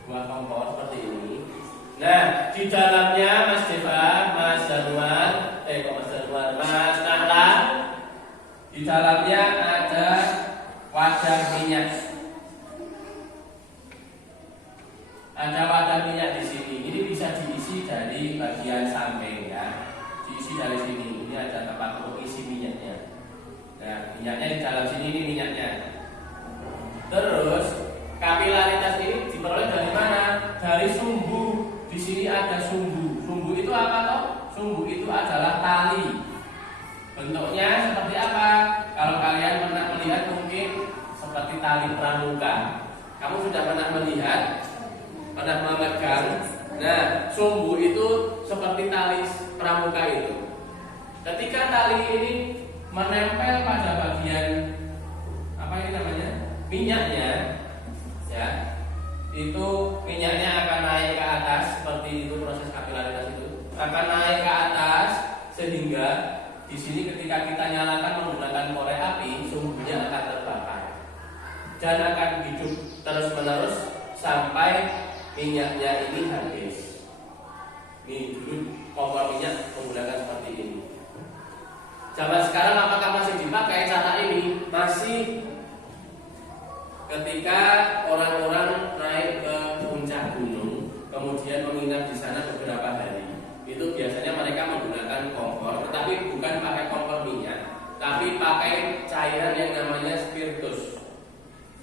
Buah kompor seperti ini. Nah, di dalamnya Mas Deva, Mas Nahla, di dalamnya ada wadah minyak. Ada wadah minyak di sini. Ini bisa diisi dari bagian samping ya. Diisi dari sini. Ini ada tempat untuk isi minyaknya. Nah, minyaknya di dalam sini, ini minyaknya. Terus kapilaritas ini diperoleh dari mana? Dari sumbu. Di sini ada sumbu. Sumbu itu apa toh? Sumbu itu adalah tali. Bentuknya seperti apa? Kalau kalian pernah melihat mungkin seperti tali pramuka. Kamu sudah pernah melihat? Pernah memegang? Nah, sumbu itu seperti tali pramuka itu. Ketika tali ini menempel pada bagian apa ini namanya? Minyaknya, ya, itu minyaknya akan naik ke atas seperti itu, proses kapilaritas itu akan naik ke atas sehingga di sini ketika kita nyalakan menggunakan korek api, sumbunya akan terbakar dan akan hidup terus menerus sampai minyaknya ini habis. Nih dulu kompor minyak menggunakan seperti ini. Zaman sekarang apakah masih dipakai cara ini? Masih. Ketika orang-orang naik ke puncak gunung, kemudian menginap di sana beberapa hari, itu biasanya mereka menggunakan kompor, tetapi bukan pakai kompor minyak, tapi pakai cairan yang namanya spiritus,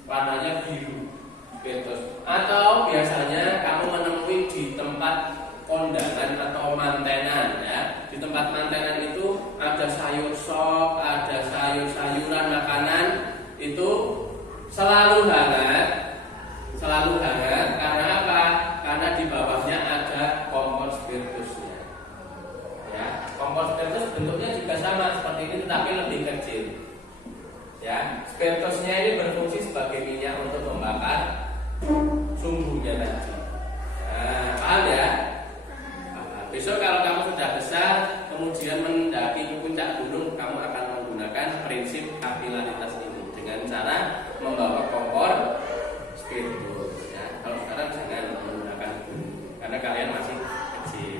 warnanya biru, spiritus. Atau biasanya kamu menemui di tempat kondangan atau mantenan, ya. Di tempat mantenan itu ada sayur sop, ada sayur-sayuran makanan itu selalu hangat karena apa? Karena di bawahnya ada kompor spiritusnya. Ya, kompor spiritus bentuknya juga sama seperti ini tetapi lebih kecil. Ya, spiritusnya ini berfungsi sebagai minyak untuk membakar sumbunya tadi. Nah, paham ya? Paham. Besok kalau kamu sudah besar, kemudian mendaki ke puncak gunung, kamu akan menggunakan prinsip kapilaritas ini dengan cara membawa kompor spiritus. Ya, kalau sekarang jangan menggunakan karena kalian masih kecil.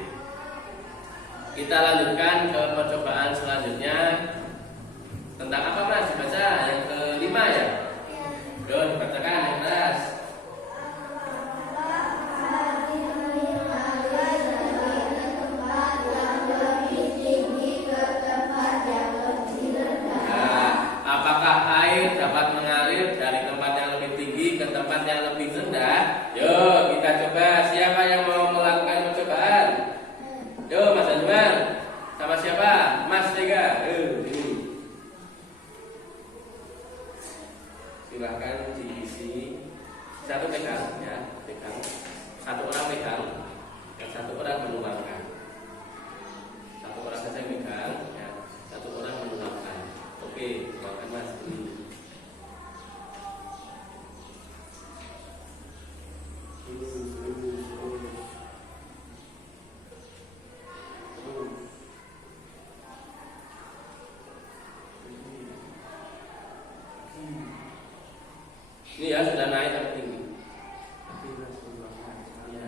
Kita lanjutkan ke percobaan selanjutnya. Tentang apa Mas? Dibaca yang kelima ya? Yo, dibacakan yang keras. Apakah air dapat mengalir dari tempat yang lebih tinggi ke tempat yang lebih rendah? Yo, kita coba. Siapa yang mau melakukan percobaan? Yo, Mas Anwar. Sama siapa? Mas Tega. Ini. Silahkan diisi. Satu pegang, ya, pegang. Satu orang pegang, dan satu orang menuangkan. Satu orang saja pegang, ya. Satu orang menuangkan. Oke, makan Mas. Ini ya sudah naik tapi tinggi. Ya.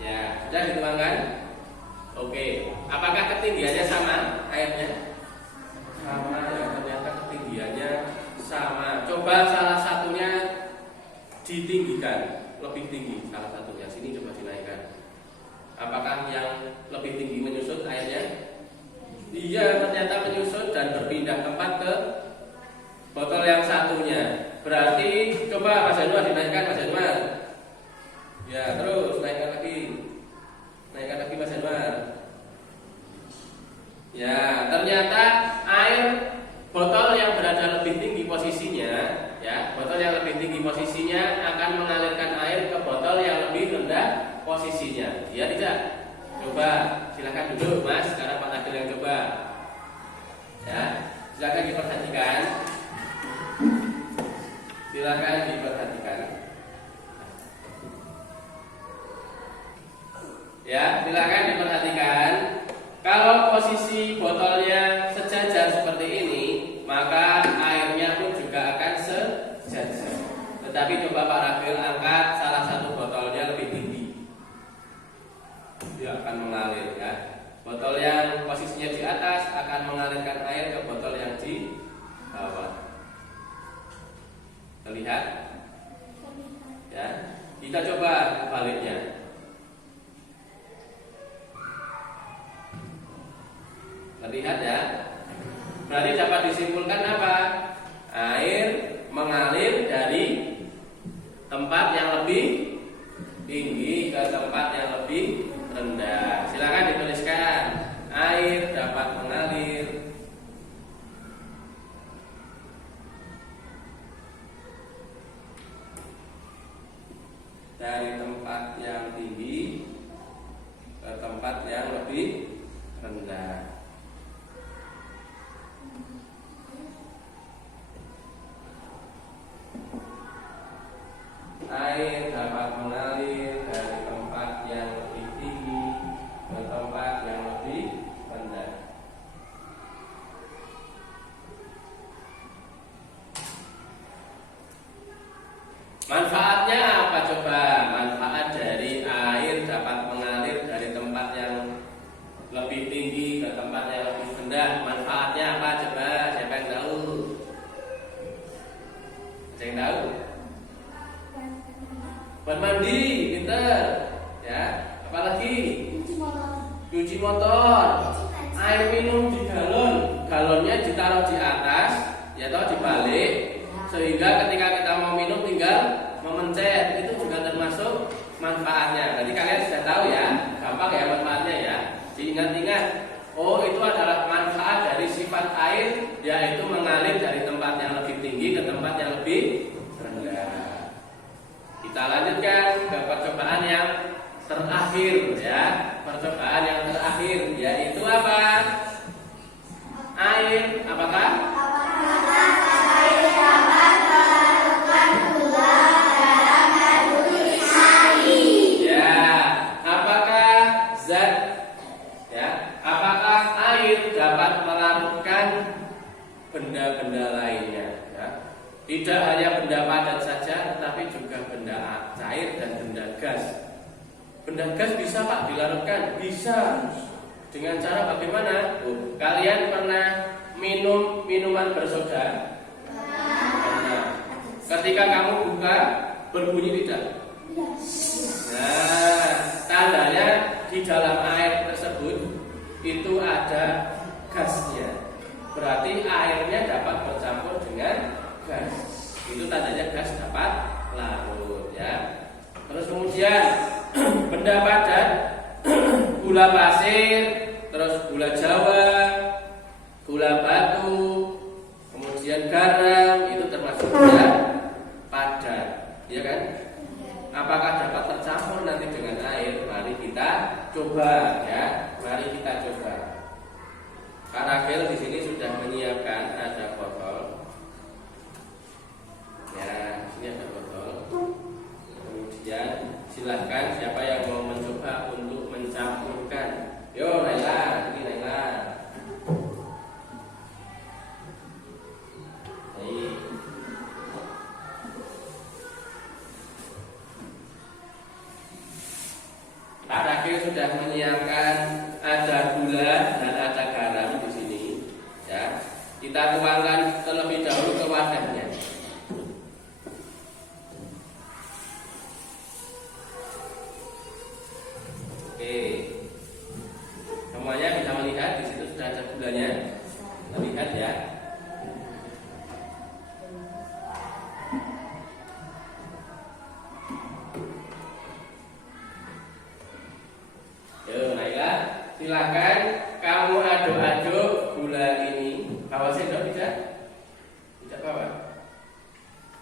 Ya, sudah dituangkan? Oke, apakah ketinggiannya sama airnya? Sama ya, ternyata ketinggiannya sama. Coba salah satunya ditinggikan, lebih tinggi salah satunya. Sini coba dinaikkan. Apakah yang lebih tinggi menyusut airnya? Iya, ternyata menyusut dan berpindah tempat ke botol yang satunya. Berarti coba Mas Januar dinaikkan, Mas Januar. Ya, terus naikkan lagi. Naikkan lagi Mas Januar. Ya, ternyata air botol yang berada lebih tinggi posisinya, ya, botol yang lebih tinggi posisinya akan mengalirkan air ke botol yang lebih rendah posisinya. Ya tidak? Coba, silakan duduk Mas. Sekarang Pak Adil yang coba. Ya, silakan diperhatikan. Silakan diperhatikan. Ya, silakan diperhatikan. Kalau posisi botolnya sejajar seperti ini, maka airnya pun juga akan sejajar. Tetapi coba Pak Ragil angkat salah satu botolnya lebih tinggi, dia akan mengalir, ya. Botol yang posisinya di atas akan mengalirkan air ke botol yang di bawah. Terlihat? Ya. Kita coba baliknya. Terlihat ya? Berarti dapat disimpulkan apa? Air mengalir dari tempat yang lebih tinggi ke tempat yang lebih rendah. Silakan dituliskan. Air dapat mengalir dari tempat yang tinggi ke tempat yang lebih rendah. Air dapat mengalir dari tempat yang lebih tinggi ke tempat yang lebih rendah. Manfaatnya apa coba? Manfaat dari air dapat mengalir dari tempat yang lebih tinggi ke tempat yang lebih rendah. Manfaatnya apa coba? Siapa yang tahu? Siapa yang tahu? Buat mandi, pinter, ya. Apalagi cuci motor. Air minum di galon, galonnya ditaruh di atas, ya toh dibalik, sehingga ketika kita mau minum tinggal memencet. Itu juga termasuk manfaatnya. Jadi kalian sudah tahu ya, gampang ya manfaatnya ya. Diingat-ingat. Oh, itu adalah manfaat dari sifat air, yaitu mengalir dari tempat yang lebih tinggi ke tempat yang lebih rendah. Kita lanjutkan ke percobaan yang terakhir ya. Percobaan yang terakhir yaitu apa? Air, apakah? Air dapat melarutkan gula dalam kandungan air. Ya, apakah zat ya? Apakah air dapat melarutkan benda-benda lainnya ya? Tidak hanya benda padat saja, tetapi juga benda cair dan benda gas. Benda gas bisa Pak dilarutkan? Bisa. Dengan cara bagaimana? Kalian pernah minum minuman bersoda? Pernah. Ketika kamu buka, berbunyi tidak? Nah, tandanya di dalam air tersebut itu ada gasnya. Berarti airnya dapat bercampur dengan gas. Itu tandanya gas dapat larut ya. Terus kemudian benda padat, gula pasir, terus gula jawa, gula batu, kemudian garam, itu termasuk benda padat, ya kan? Apakah dapat tercampur nanti dengan air? Mari kita coba ya. Mari kita coba. Kak Ragil di sini sudah menyiapkan ada botol. Ya, sini ada botol. Kemudian silahkan siapa yang mau mencoba untuk mencampurkan. Yo, Naila, ini Naila. Baik. Pak Ragil sudah menyiapkan ada gula dan ada garam di sini. Ya, kita tuangkan terlebih dahulu ke wadahnya. Oke. Silahkan kamu aduk-aduk gula ini. Bawa sendok tidak? Tidak bawa.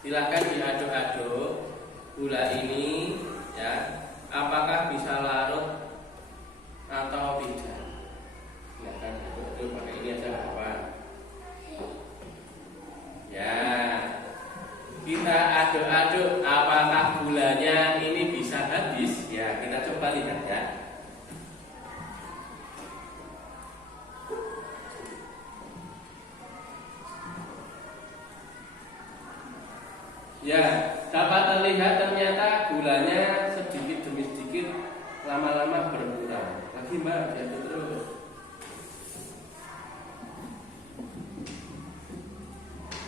Silahkan diaduk-aduk gula ini, ya. Apakah bisa larut atau tidak? Silahkan aduk-aduk pakai ini aja apa? Ya. Kita aduk-aduk, apakah gulanya ini bisa habis? Ya, kita coba lihat ya. Ya, dapat terlihat ternyata gulanya sedikit demi sedikit lama-lama berkurang. Lagi Mbak, diaduk terus.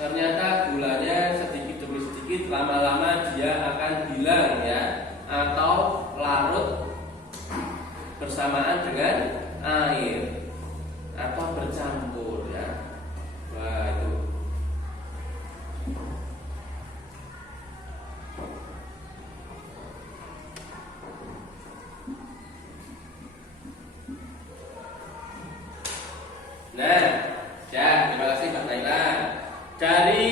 Ternyata gulanya sedikit demi sedikit lama-lama dia akan hilang ya, atau larut bersamaan dengan air atau bercampur ya. Wah, itu. Nah, ya, terima kasih Mbak Naila. Dari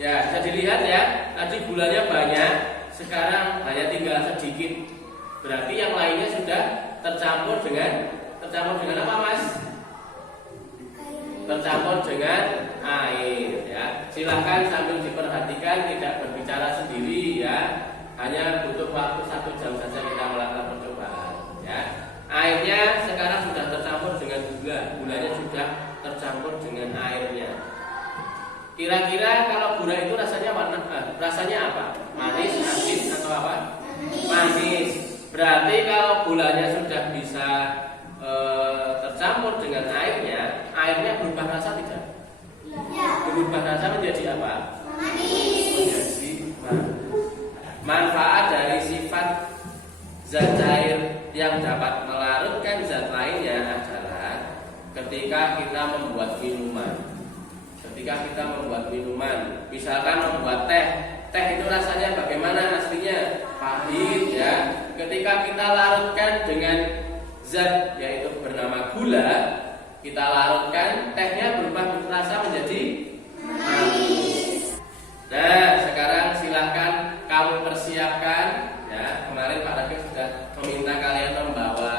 ya bisa dilihat ya, tadi gulanya banyak, sekarang hanya tinggal sedikit. Berarti yang lainnya sudah tercampur dengan apa Mas? Tercampur dengan air ya. Silahkan sambil diperhatikan, tidak berbicara sendiri ya. Hanya butuh waktu 1 jam saja kita melakukan percobaan ya. Airnya sekarang sudah tercampur dengan gula, gulanya sudah tercampur dengan airnya. Kira-kira kalau gula itu rasanya apa? Manis, asin atau apa? Manis. Berarti kalau gulanya sudah bisa tercampur dengan airnya, airnya berubah rasa tidak? Berubah rasa menjadi apa? Menjadi manis. Manfaat dari sifat zat cair yang dapat melarutkan zat lainnya adalah ketika kita membuat minuman. Ketika kita membuat minuman, misalkan membuat teh itu rasanya bagaimana aslinya? Pahit ya. Ketika kita larutkan dengan zat yaitu bernama gula, kita larutkan, tehnya berubah rasa menjadi manis. Nah, sekarang silahkan kamu persiapkan ya. Kemarin Pak Rakib sudah meminta kalian membawa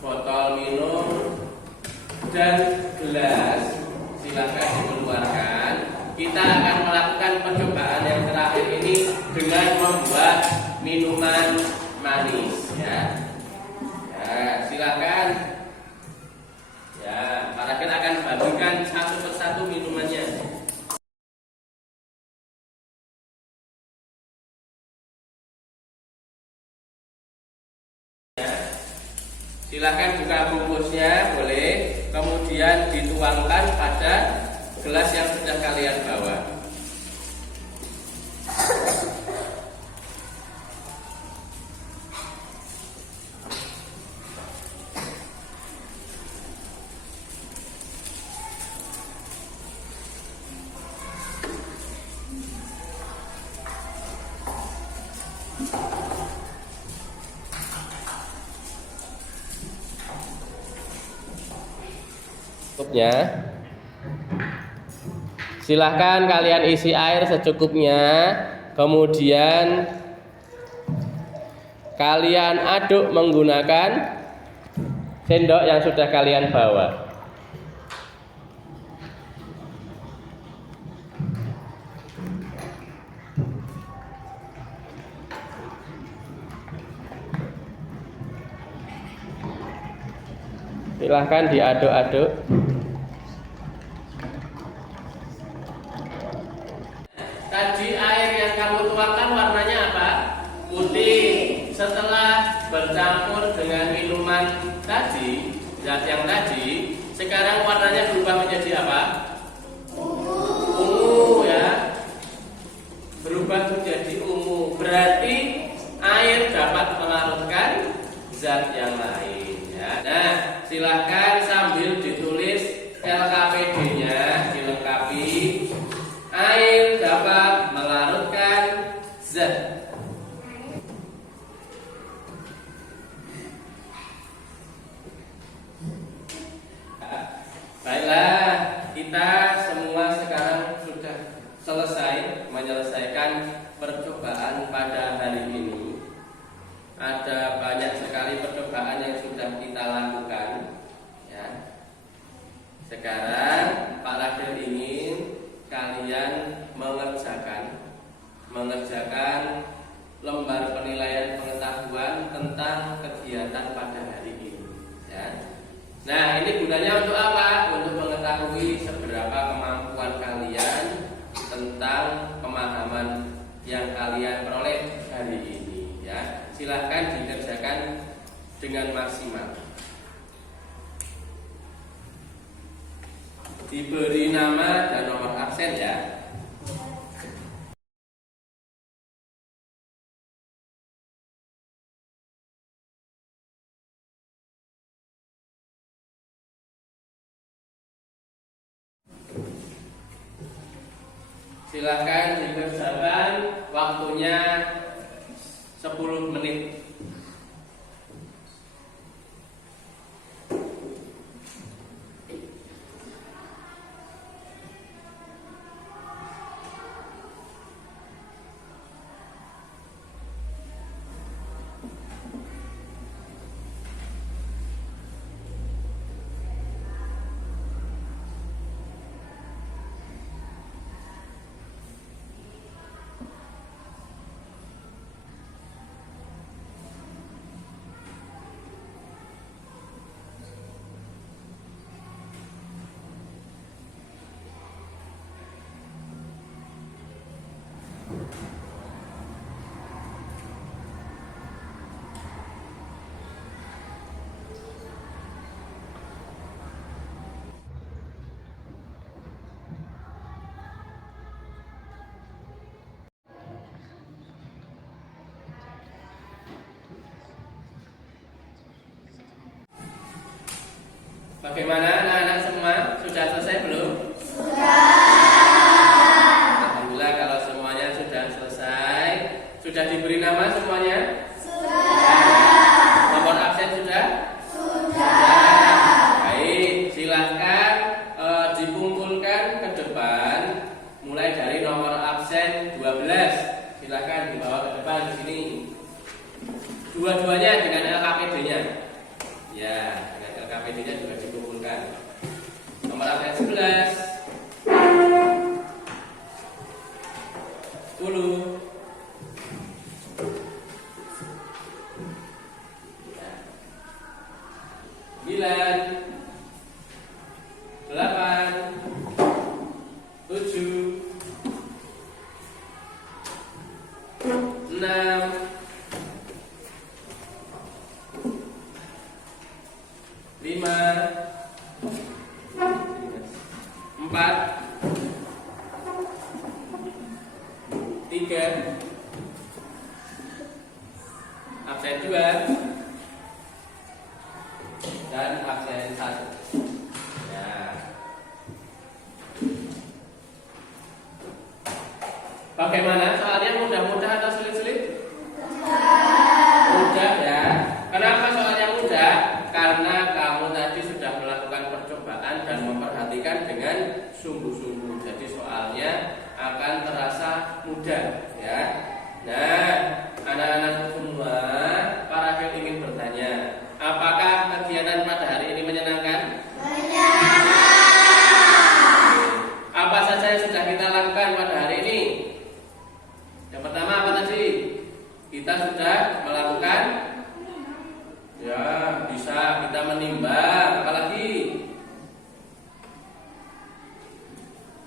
botol minum dan gelas. Silahkan dikeluarkan. Kita akan melakukan percobaan yang terakhir ini dengan membuat minuman manis ya. Ya, silahkan. Ya, Pak Rakib akan bagikan satu persatu minumannya. Silahkan buka bungkusnya, boleh. Kemudian dituangkan pada gelas yang sudah kalian bawa. Secukupnya. Silahkan kalian isi air secukupnya. Kemudian kalian aduk menggunakan sendok yang sudah kalian bawa. Silahkan diaduk-aduk. Tadi air yang kamu tuangkan warnanya apa? Putih. Setelah bercampur dengan minuman tadi, zat yang tadi, sekarang warnanya berubah menjadi apa? Ungu ya. Berubah menjadi ungu. Berarti air dapat melarutkan zat yang lain ya. Nah, silahkan sambil ditulis LKPD-nya dilengkapi. Air dapat melarutkan zat. Baiklah, kita semua sekarang sudah selesai menyelesaikan percobaan pada hari ini. Ada banyak sekali percobaan yang sudah kita lakukan, ya. Sekarang Pak Radil ingin kalian mengerjakan lembar penilaian pengetahuan tentang kegiatan pada hari ini, ya. Nah, ini gunanya untuk apa? Untuk mengetahui seberapa kemampuan kalian tentang pemahaman yang kalian peroleh hari ini, ya. Silahkan dikerjakan dengan maksimal. Diberi nama dan nomor absen, ya. Silahkan dikerjakan, waktunya 10 menit. Bagaimana anak-anak semua? Sudah selesai belum? Alhamdulillah kalau semuanya sudah selesai. Sudah diberi nama semuanya? Nomor absen sudah? Baik, silahkan dikumpulkan ke depan. Mulai dari nomor absen 12. Silahkan dibawa ke depan di sini. Dua-duanya dengan LKPD-nya. Ya, dengan LKPD-nya juga dikumpulkan. Nomor absen 11, 10, 9, 8, 7, 6, 5, 4, 3, absen 2, dan absen 1. Ya. Bagaimana? Soalnya mudah-mudah atau sulit-sulit? Mudah, ya. Kenapa soalnya mudah? Karena kamu tadi sudah melakukan percobaan dan memperhatikan dengan sungguh-sungguh. Jadi soalnya akan terasa mudah, ya. Nah, anak-anak semua, Pak Radil ingin bertanya, apakah kegiatan pada hari ini menyenangkan? Apa saja yang sudah kita lakukan pada hari ini? Yang pertama apa tadi? Kita sudah melakukan, ya, bisa kita menimbang.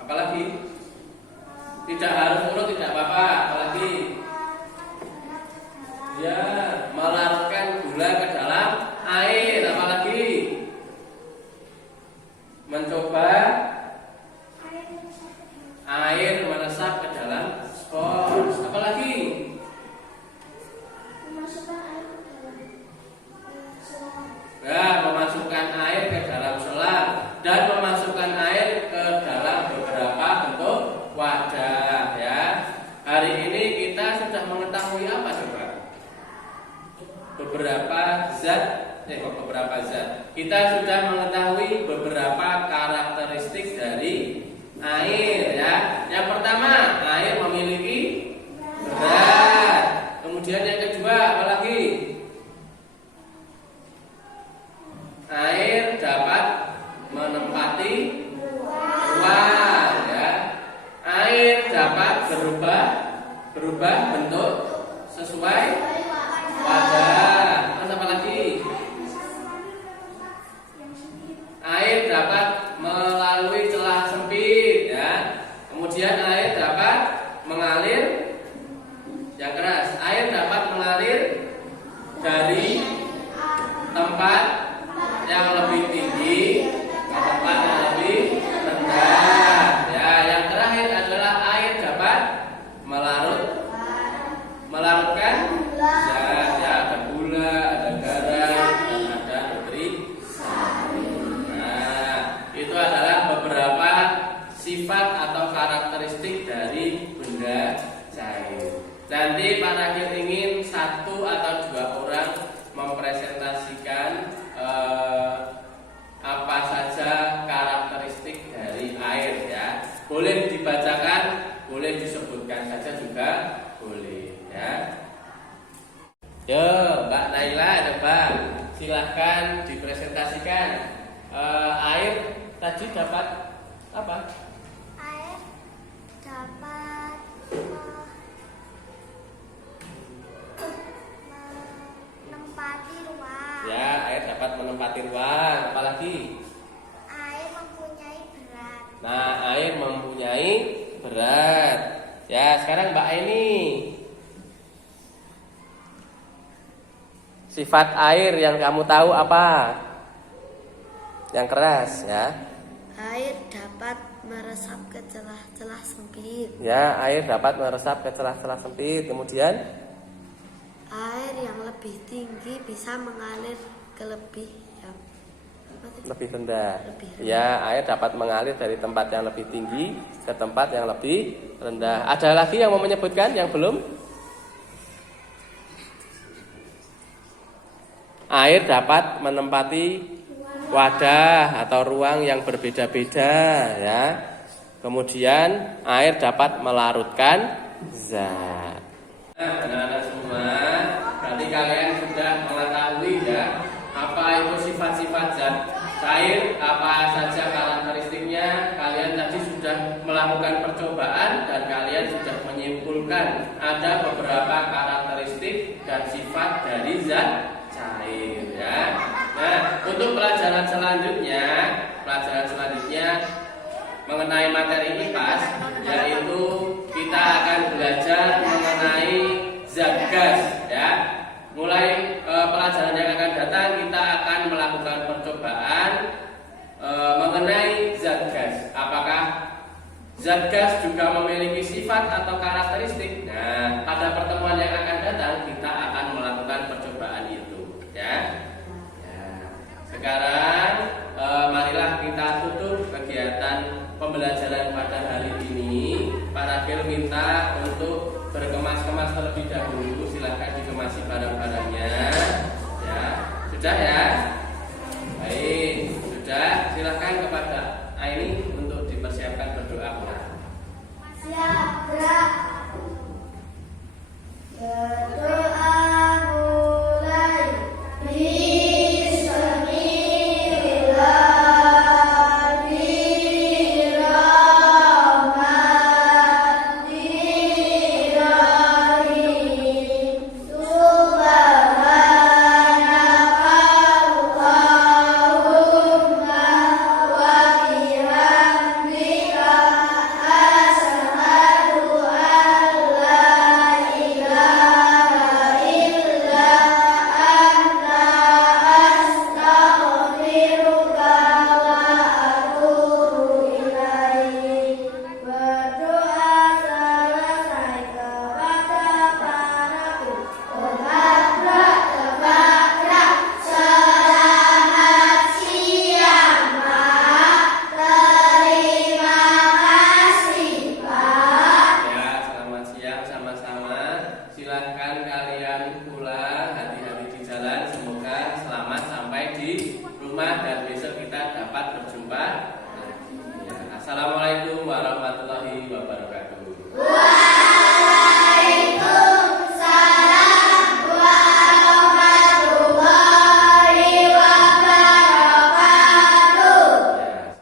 Apalagi? Tidak harus urut, tidak apa-apa. Apalagi? Ya, melarutkan gula ke dalam air. Apalagi? Mencoba air meresap ke dalam spons. Apalagi? Ya, memasukkan air ke dalam selang dan memasukkan air ke dalam beberapa bentuk wadah, ya. Hari ini kita sudah mengetahui apa coba? Beberapa zat. Kita sudah mengetahui beberapa karakteristik dapat melalui celah sempit, ya. Kemudian air dapat mengalir yang keras. Air dapat mengalir dari tempat yang lebih tinggi ke tempat yang lebih rendah. Ya, yang terakhir adalah air dapat melarutkan zat. Ya, ada gula, ada garam, dan ada nutrisari. Nah, itu adalah beberapa sifat atau karakteristik dari benda cair. Nanti Pak Nakil ingin satu atau dua orang mempresentasikan apa saja karakteristik dari air, ya. Boleh dibacakan, boleh disebutkan saja juga boleh, ya. Yo, Mbak Naila, coba silahkan dipresentasikan. Air tadi dapat apa? Air dapat menempati ruang. Ya, air dapat menempati ruang. Apalagi? Air mempunyai berat. Nah, air mempunyai berat. Ya, sekarang Mbak Aini. Sifat air yang kamu tahu apa? Yang keras, ya. Air dapat meresap ke celah-celah sempit. Ya, air dapat meresap ke celah-celah sempit. Kemudian Air yang lebih tinggi bisa mengalir ke lebih rendah. Lebih rendah. Ya, air dapat mengalir dari tempat yang lebih tinggi ke tempat yang lebih rendah. Ada lagi yang mau menyebutkan yang belum? Air dapat menempati wadah atau ruang yang berbeda-beda, ya. Kemudian air dapat melarutkan zat. Nah, anak-anak semua, berarti kalian sudah mengetahui, ya, apa itu sifat-sifat zat cair, apa saja karakteristiknya. Kalian tadi sudah melakukan percobaan dan kalian sudah menyimpulkan ada beberapa karakteristik dan sifat dari zat cair, ya. Nah, untuk pelajaran selanjutnya mengenai materi IPAS, yaitu kita akan belajar mengenai zat gas, ya. Mulai pelajaran yang akan datang kita akan melakukan percobaan mengenai zat gas. Apakah zat gas juga memiliki sifat atau karakteristik? Nah, pada pertemuan yang akan datang kita akan melakukan percobaan itu, ya. Sekarang marilah kita tutup kegiatan pembelajaran pada hari ini. Pak Nakil minta untuk berkemas-kemas terlebih dahulu. Silakan dikemasi barang-barangnya. Ya, sudah ya. Baik, sudah. Silakan kepada Aini untuk dipersiapkan berdoa. Siap, gerak. Berdoa mulai. Dan besok kita dapat berjumpa. Assalamualaikum.